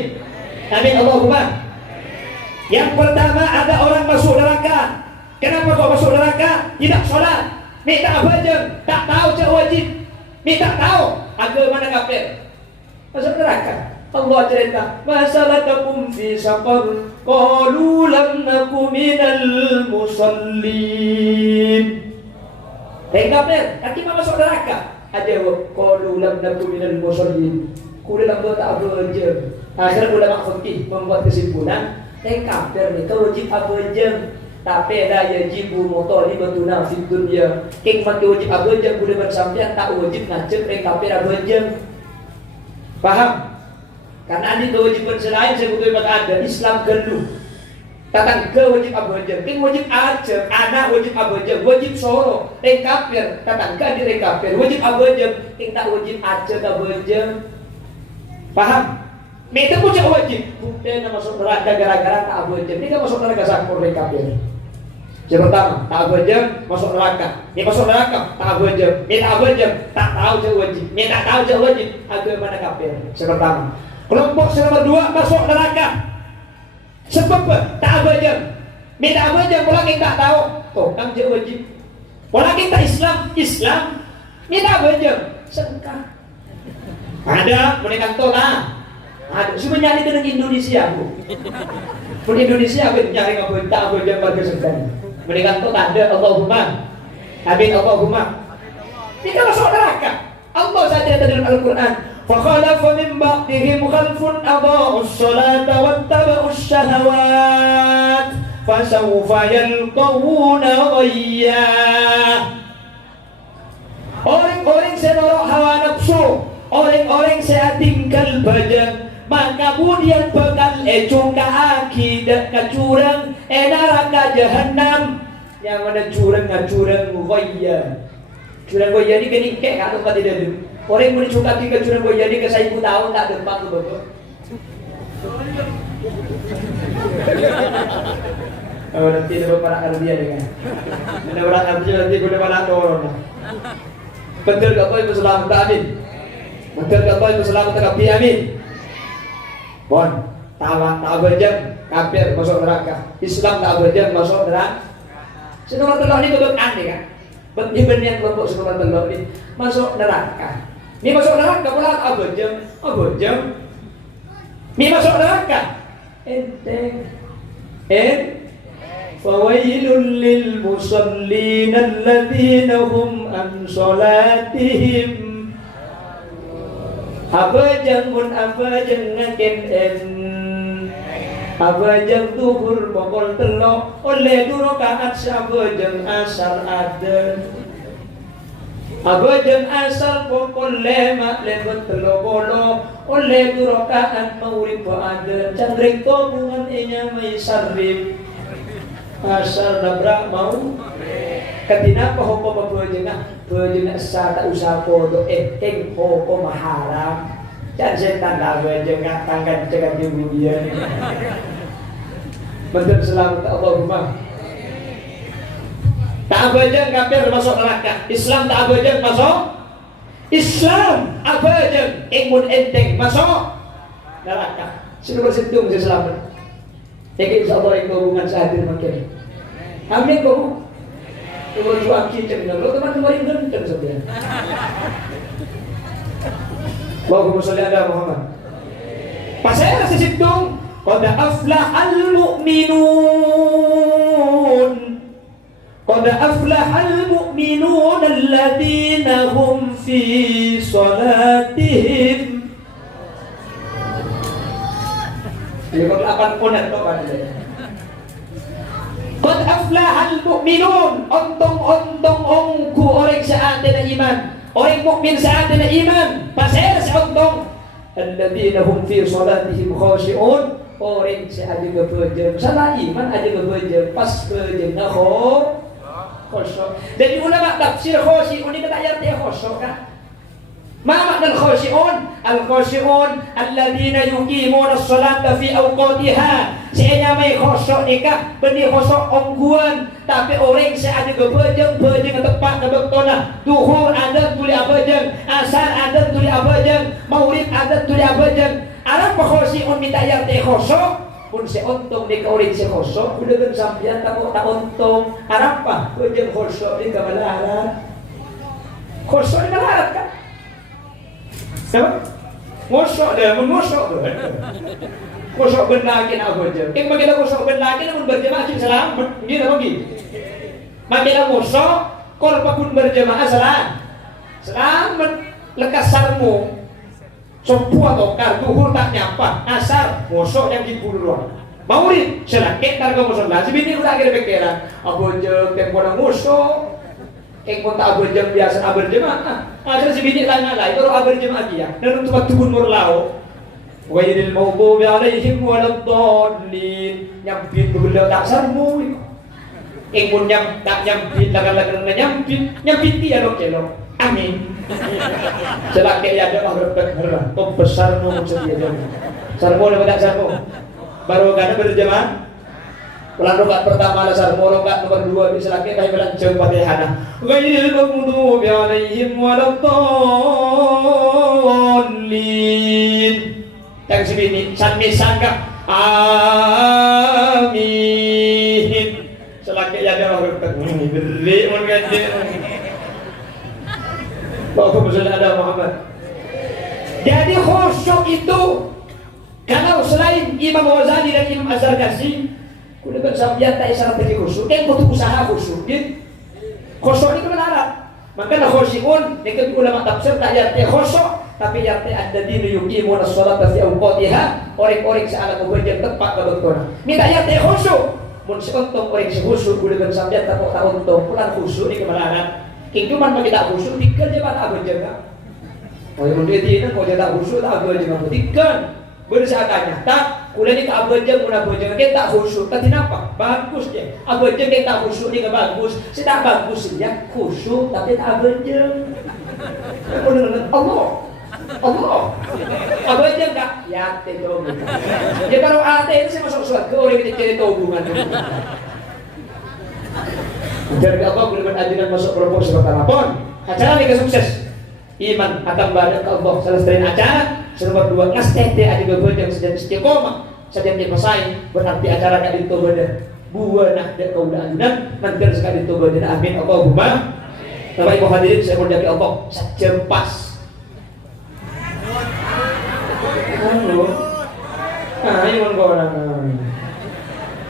Amin Allahumma. Yang pertama ada orang masuk neraka. Kenapa kok masuk neraka? Tidak sholat, minta bajang, tak tahu cak wajib, minta tahu. Agak mana kafir masuk neraka. Allah cerita masalatakum fi saqar qalu lam naku minal musallin. Kafir tapi masuk neraka ada qalu lam naku minal musallin. Kuda lam tak bekerja. Akhirnya ulama fikih membuat kesimpulan kafir ni wajib bekerja tapi dah yajibu mutalibuna fid dunya. King mati wajib abajang boleh bersampian tak wajib ngajak ring kafir abajang. Paham? Karena ini kewajiban selain sebetulnya ada Islam gelu. Tatang ke wajib abajang, king wajib aja, anak wajib abajang, wajib soro, ring kafir, tatang ke di ring kafir, wajib abajang, king tak wajib aja abajang. Paham? Mereka pun wajib. Buktinya masuk neraka gara-gara tak abajang. Ini kan masuk neraka sakur ring kafir. Yang pertama, tak berjam masuk neraka. Ni masuk neraka, tak berjam. Ni tak berjam, tak tahu je wajib. Ni tak tahu je wajib. Agama mana kafir. Yang pertama. Kelompok yang nomor 2 masuk neraka. Sebab apa? Tak berjam. Ni tak berjam, orang tak tahu. Oh, kamu je wajib. Orang tak Islam. Ni tak berjam. Sengkah. Ada, mereka tolak. Ada, sebenarnya dengan Indonesia bu. Pun Indonesia aku nyari ngapa tak aku jam warga segan. Mereka tuh ada Allahumma. Amin Allahumma. Kita masuk neraka. Allah saja dalam Al-Quran. Fakhalafa min ba'dihim khalfun adha'us salata wattaba'us syahawat. Fasawfa yalqawna ghayya. Orang-orang senorok hawa nafsu, orang-orang saya tinggal badan. Maka kemudian bakal cungka akidah kacurang neraka jahanam yang mana curang goya. Curang goya ni kini kek kalau tak ada. Orang boleh cungka tiga curang goya ni ke 1000 tahun tak ada empat tu betul. Oh nanti ada para kardia dengan. Ada para kardia nanti guna para orang. Betul tak apa itu selamat amin. Betul tak apa itu selamat tapi amin. Bon, tak berjam kafir masuk neraka. Islam tak berjam masuk neraka. Senomor telur ini betul aneh kan? Berbanding kelompok senomor telur ini masuk neraka. Ini masuk neraka pula tak berjam. Ini masuk neraka. Enteng. Fawailul lil musallin alladzina hum an salatihim. Apa jangun apa jangakin apa jang tuhur pokol telok oleh durokaat siapa jang asal ada apa jang asal pokol lemak lebet telok bolo oleh durokaat maurib ada candring tobungan inya may sarib asal nabrak mau katina ko hoko pabujena sa ta usah podo keng hoko maharam dan setan lawe jenga tangkan jaga dibudian betul selamat Allahumma. Tak abajang kafir masuk neraka. Islam tak abajang masuk Islam abajang imun enteng masuk neraka. Sudah bersentuh saya selamat. Jadi insyaallah itu hubungan sahadir makin. Amin kau. Kalau jual kita lo teman-teman yang ganteng saja. Allahumma sholli ala Muhammad. Pasal nasi situng, qad aflahal mu'minun. Qad aflahal mu'minun alladzina hum fi salatihim. Ini kau akan konek kau kan? Qad aflahal mu'minun. Ontong ongku orang saat ada iman. Orang mukmin saat ada iman. Pasal seontong. Alladzina hum fi salatihim khashi'un. Orang saat ada bekerja. Salah iman ada bekerja. Pas bekerja khusyu'. Jadi ulama tafsir khashi'un ini kata arti khusyu' kan? Ma makna al-khashi'un? Al-khashi'un alladzina yuqimuna as-salata fi awqatiha. Saya may khusyu' nikah, benih khusyu' ongguan, tapi orang saya ada berbejeng tepat ke bektona. Duhur ada tuli abajeng, asar ada tuli abajeng, maulid ada tuli abajeng. Arab khashi'un minta arti khusyu'. Pun saya untung di kaurin saya khusyu', udah kan sampean tak untung. Arab apa? Bejeng khusyu' di kamalarat. Khusyu' di kamalarat kan? Ngosok dia, mengosok dia. Ngosok benda lagi nak kerja. Yang bagi kita ngosok benda lagi namun berjemaah sih selamat. Gini bagi. Bagi kita ngosok, kalau pun berjemaah selamat. Lekas sarmu. Sopu atau kartuhur tak nyapa. Asar ngosok yang dipuluh. Maulid selakit targa ngosok lah. Sebini udah akhirnya pikiran. Aku jeng tempo nak ngosok. Pun tak berjam biasa berjemaah. Ada sebiji tanya lah, itu orang berjemaah dia. Dan untuk tubun murlau. Wailil maghdubi alaihim waladdallin. Nyampit berbeda tak sarmu. Pun tak nyampit lagan-lagan nyampit dia dok celok. Amin. Selaki ya ada berbek herah. Tom besar mu sedia jam. Sarmu lepas tak sarmu. Baru kan berjemaah. Ulang rokaat pertama lasar, mau rokaat nomor 2 bisa lagi kaya belanceng Fatihah. Ghairil maghdubi alaihim waladdallin. Yang sini sami sangka amin. Selagi ada orang beri mun ganti. Allahumma shalli ala Muhammad. Jadi khusyuk itu kalau selain Imam Ghazali dan Imam Az-Zarkashi kuda bersabiat tak isyarat dari khusyuk, yang butuh usaha khusyuk. Khusyuk itu benar. Maka khusyukun dengan ulama tafsir tak yarti khusyuk, tapi yarti ada di yuqimun as-salata fi awqatiha, orang-orang sealah bekerja tepat kebetulan. Ini tak yarti khusyuk. Mun seuntung orang khusyuk kuda bersabiat tak untung, pulang khusyuk di kemalahan. Kehidupan bagi tak khusyuk dikerja pada apa jaga. Oh yang dia kau tak khusyuk tak apa jaga. Tikan bersakanya tak kuliah ni tak abajang mula abajang kita tak khusyuk tapi kenapa? Bagus dia abajang kita tak khusyuk dia bagus saya tak bagus dia khusyuk tapi tak abajang Allah abajang tak ya itu dia kalau ada itu saya masuk surga orang kita cerita hubungan jadi Allah boleh ajudan masuk kelompok seperti apapun acara ini sukses iman akan balik ke Allah selesai acara nomor 2 ngastete ada beberapa sedang istiqomah sedang dipasain berarti acara kali itu beda buana dan kaulaan dan mantir sekali itu beda amin Allahumma. Bapak Ibu hadirin saya menjadi Allah sejempas halo ayo orang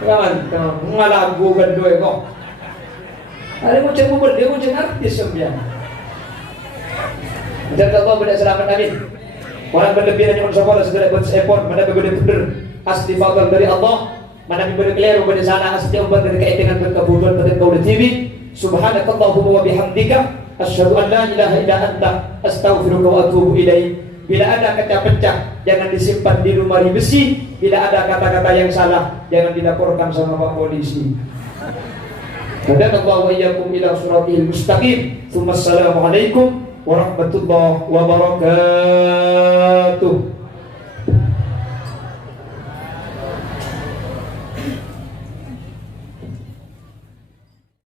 kawan ngalagu gandoy kok ada mau cek bubur dia mau cek artis sembilan jaga Allah benda selamat amin. Orang berlebihan yang mensyukur segera buat seepon mana berbeda benar asli fadl dari Allah mana berbeda keliru pada sana asli umat dari kaitan berkebutuhan pada kau TV subhanakallahumma wa bihamdika asyhadu an la ilaha illa anta astaghfiruka wa atubu ilaik. Bila ada kaca pecah jangan disimpan di lemari besi, bila ada kata-kata yang salah jangan dilaporkan sama Pak Polisi. Hadallahu wa iyyakum ila siratil mustaqim. Assalamualaikum warahmatullahi wabarakatuh.